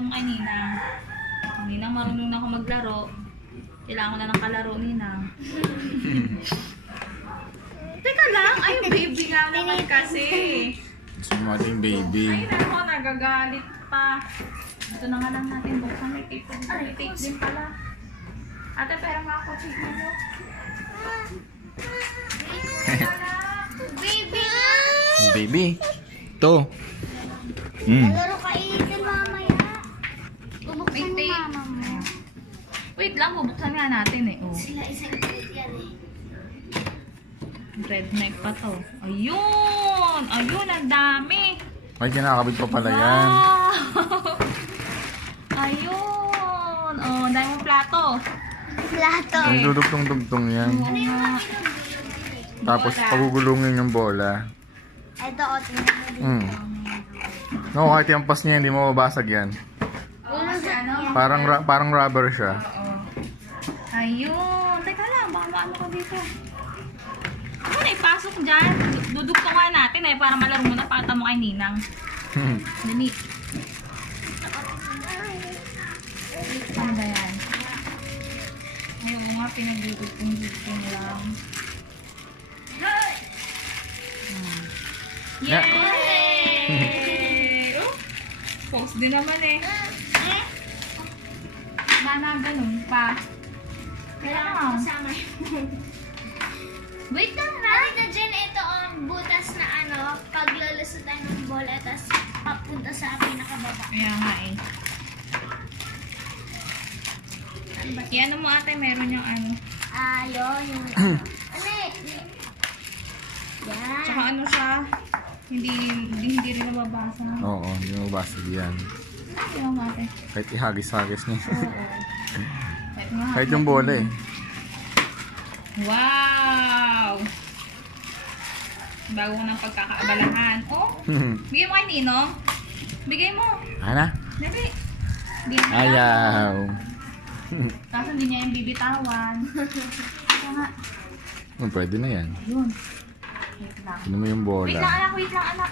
Pakita mo kay Ninang. Ninang, marunong na ako maglaro. Kailangan ko na ng kalaro, Ninang. Teka lang, ay baby nga naman kasi. Gusto mo ating baby. Ay nako, nagagalit pa. Ito na nga lang natin buksan. May tape, may tape din pala. Ate, pero makakapit mo mo. Baby! Baby. Ito. Nalaro kainin mamaya. Bubuksan mo May tape. mama mo. Wait lang, bubuksan nga natin eh. Oh. Sila isang kulit yan eh. Red neck pa to. Ayun! Ayun, ang dami! May kinakabit pa pala yan. Wow! Ayun! Oh, ang dami mong plato. Plato. Ang dudugtong-dugtong yan. Oo nga. Tapos pagugulungin yung bola. Ito o, tingnan mo dito. No, kahit yung pas niya, hindi mo mabasag yan. Oh, kasi ano? Parang rubber siya. Oo. Ayun! Teka lang, baka maano ko dito. Ano na ipasok dyan? Dudugtong nga natin eh, para malaro mo na pakita mo kay Ninang. Dali. Ano ba yan? Ngayon ko nga pinagdudugtong lang. Yay! Oh, post din naman eh. Mana ganun pa. Kailangan ko kasama Wait lang na. Ay, na dyan, ito ang butas na ano, paglalusot tayo ng bola, tapos papunta sa pinakababa. Kaya nga eh. Yan mo ate, meron yung ano. Yun, yung ano. Ano eh? Yan. Tsaka ano siya, hindi rin nababasa. Oo, hindi mo mabasag yan. Yan mo ate. Kahit ihagis-hagis niya. Oo. Kahit yung bola eh. Wow! Bago ng pagkakaabalahan. Oh, bigay mo kay Ninong. Bigay mo. Ano? Dali. Bigay mo. Ayaw. Kaso hindi niya yung bibitawan. Kaya nga. Pwede na yan. Yun. Wait lang. Sino mo yung Wait lang bola? anak, wait lang anak.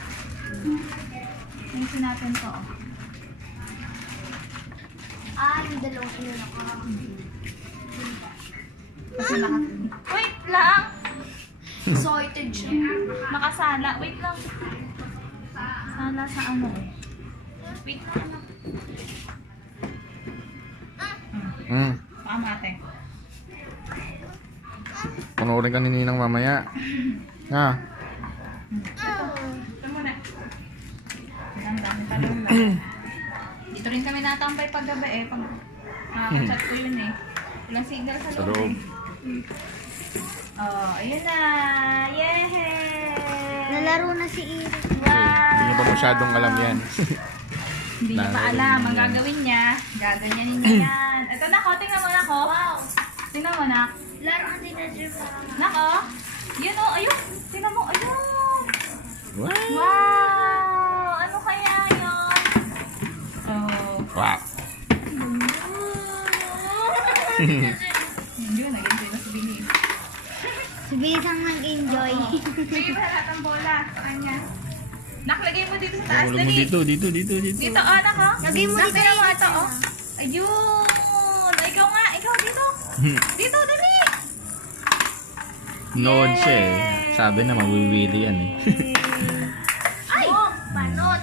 Ayusin natin to. Yung dalawang ilo na ko. Kasi wait lang! Sorted siya. Nakasala. Wait lang. Sala sa ano eh. Wait lang anak. Pakamate. Panoorin ka ni Ninang mamaya. Ha? Ito muna. Ang dami pa lang. Dito rin kami natambay pag gabi eh. Pag chat ko yun eh. Walang signal sa Sa loob loob. eh. Oh, ayun na. Yay! Nalaro na si Iris. Hindi niya pa masyadong alam yan. Hindi niya pa alam ang gagawin niya. Gaganyanin niya yan. Ito na ko, tingnan mo na ko. Wow. Tingnan mo na. Laro din na dyan para Nako. Yun o, ayun. Tingnan mo, ayun. What? Wow! Ano kaya yun? Oh. Wow. Yun, nag-enjoy na si Billy. Si Bilis ang nag-enjoy. Bigay mo lahat ng bola sa kanya. Nakalagay mo dito sa taas. Hulog mo Dali. dito. Dito, anak ha? Lagay mo dito Nakita mo yung ito, oh. Ayun. Ikaw nga, ikaw dito. Dito, dali. Nood siya eh. Sabi na mawiwili yan eh. Ay! Panot.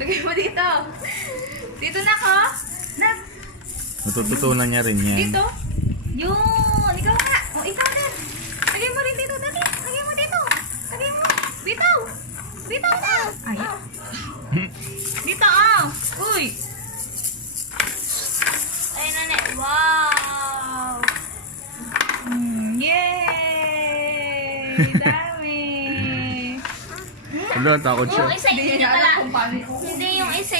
Lagay mo dito. Dito na ko. Natututunan niya rin yan. Dito. Yun. Ikaw nga. O, ikaw din. Lagay mo rin dito. Dali. Lagay mo dito. Lagay mo. Bitaw. Bitaw na. Ay. Dito, oh. Uy. Ay, nane. Wow. Yay! Dami. Wala, takot siya. Yung isa, Hindi hindi niya pala. alam kung paano. Hindi yung isa,